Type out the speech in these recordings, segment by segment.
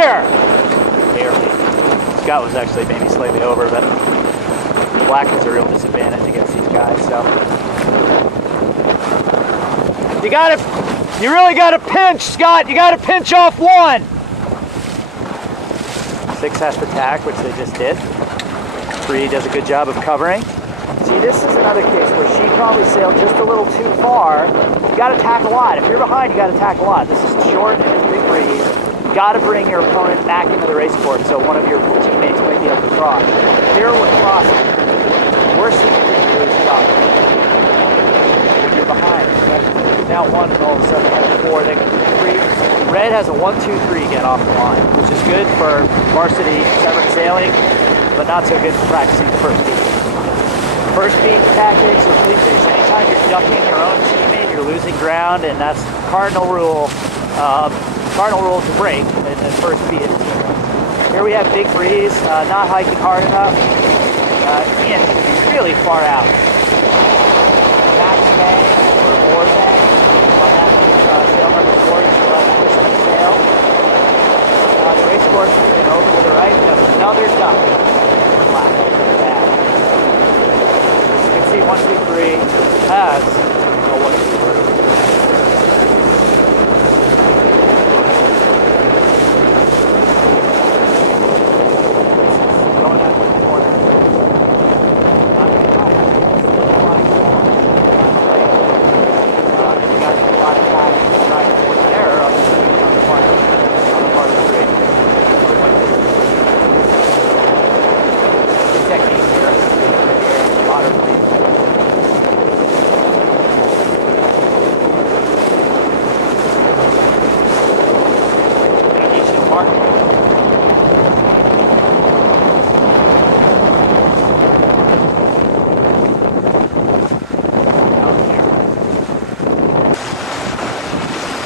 clear. Scott was actually maybe slightly over, but black has a real disadvantage against these guys, so. You really gotta pinch, Scott. You gotta pinch off one. 6 has to tack, which they just did. 3 does a good job of covering. See, this is another case where she probably sailed just a little too far. You gotta tack a lot. If you're behind, you gotta tack a lot. This is short and it's big breeze. You gotta bring your opponent back into the race course so one of your teammates might be able to cross. Here we're crossing. The worst thing you can do is stop. If you're behind, now 1 and all of a sudden you have 4, then 3. Red has a 1-2-3 get off the line, which is good for varsity Severn sailing, but not so good for practicing first beat. First beat tactics or fleet race. Anytime you're ducking your own teammate, you're losing ground, and that's cardinal rule. Cardinal rule to break in the first beat. Here we have big breeze, not hiking hard enough. Ian should be really far out. Max May or more than on that sail number 4, you still have to push the sail. The race course is over to the right. We have another duck. Black. Bad. You can see 1, 2, 3 has a 1, 2, 3.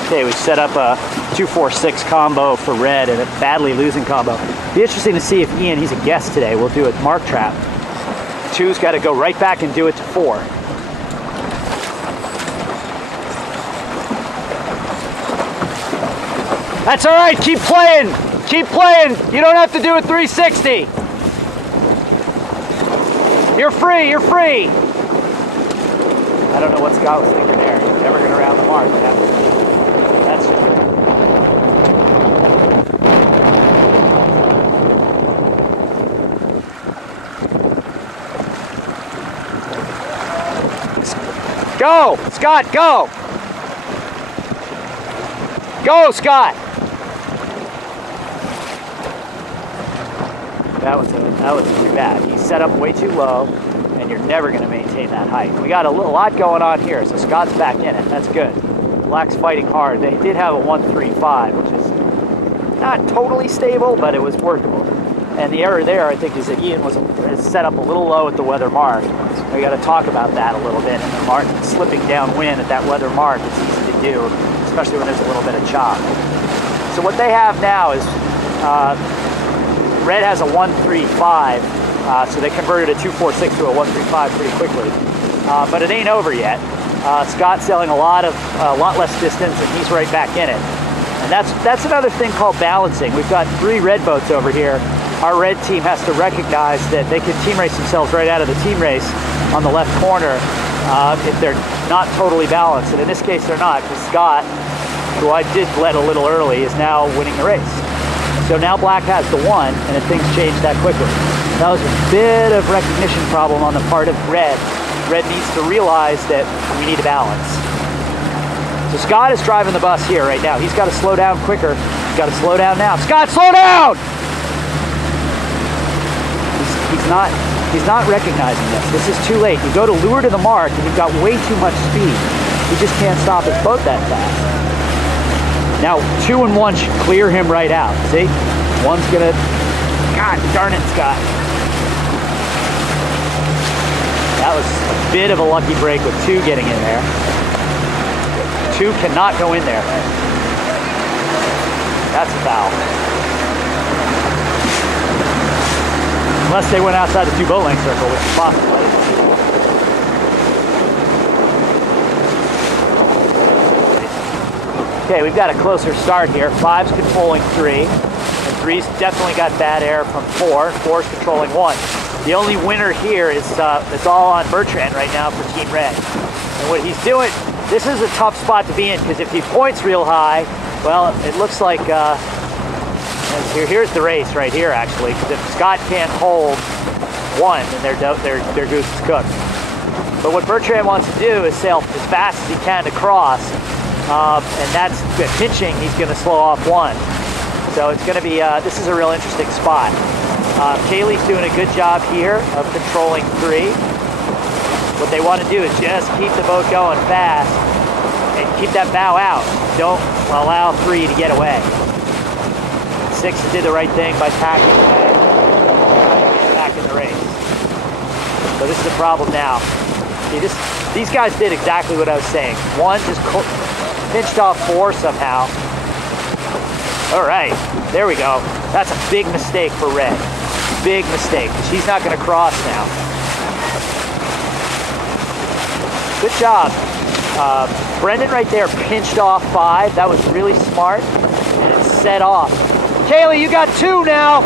Okay, we set up a 2-4-6 combo for red and a badly losing combo. Be interesting to see if Ian, he's a guest today, will do a mark trap. 2's got to go right back and do it to 4. That's all right, keep playing. Keep playing. You don't have to do a 360. You're free, you're free. I don't know what Scott was thinking there. He's never going to round the mark. That's just go, Scott, go. Go, Scott. That was too bad. He set up way too low, and you're never going to maintain that height. We got a lot going on here, so Scott's back in it. That's good. Black's fighting hard. They did have a 1-3-5, which is not totally stable, but it was workable. And the error there, I think, is that Ian was set up a little low at the weather mark. So we got to talk about that a little bit. And the mark slipping downwind at that weather mark is easy to do, especially when there's a little bit of chop. So what they have now is red has a 1-3-5, so they converted a 2-4-6 to a 1-3-5 pretty quickly. But it ain't over yet. Scott's sailing a lot less distance, and he's right back in it. And that's another thing called balancing. We've got 3 red boats over here. Our red team has to recognize that they can team race themselves right out of the team race on the left corner if they're not totally balanced. And in this case, they're not, because Scott, who I did let a little early, is now winning the race. So now black has the 1, and then things change that quickly. That was a bit of recognition problem on the part of red. Red needs to realize that we need a balance. So Scott is driving the bus here right now. He's got to slow down quicker. He's got to slow down now. Scott, slow down! He's not recognizing this. This is too late. You go to lure to the mark, and you've got way too much speed. He just can't stop his boat that fast. Now, 2 and 1 should clear him right out. See? 1's gonna... God darn it, Scott. That was a bit of a lucky break with 2 getting in there. 2 cannot go in there. That's a foul. Unless they went outside the 2 boat length circle, which is possible. Okay, we've got a closer start here. 5's controlling 3. And Three's definitely got bad air from four. Four's controlling one. The only winner here is it's all on Bertrand right now for Team Red. And what he's doing, this is a tough spot to be in because if he points real high, well, it looks like here's the race right here actually. Because if Scott can't hold one, then their goose is cooked. But what Bertrand wants to do is sail as fast as he can to cross, and that's pinching. He's going to slow off one. So it's going to be, this is a real interesting spot. Kaylee's doing a good job here of controlling three. What they want to do is just keep the boat going fast and keep that bow out. Don't allow three to get away. Six did the right thing by tacking away, back in the race. So this is a problem now. See, these guys did exactly what I was saying. One just pinched off four somehow. All right, there we go. That's a big mistake for Red. Big mistake. She's not going to cross now. Good job. Brendan right there pinched off five. That was really smart. And it set off. Kaylee, you got two now.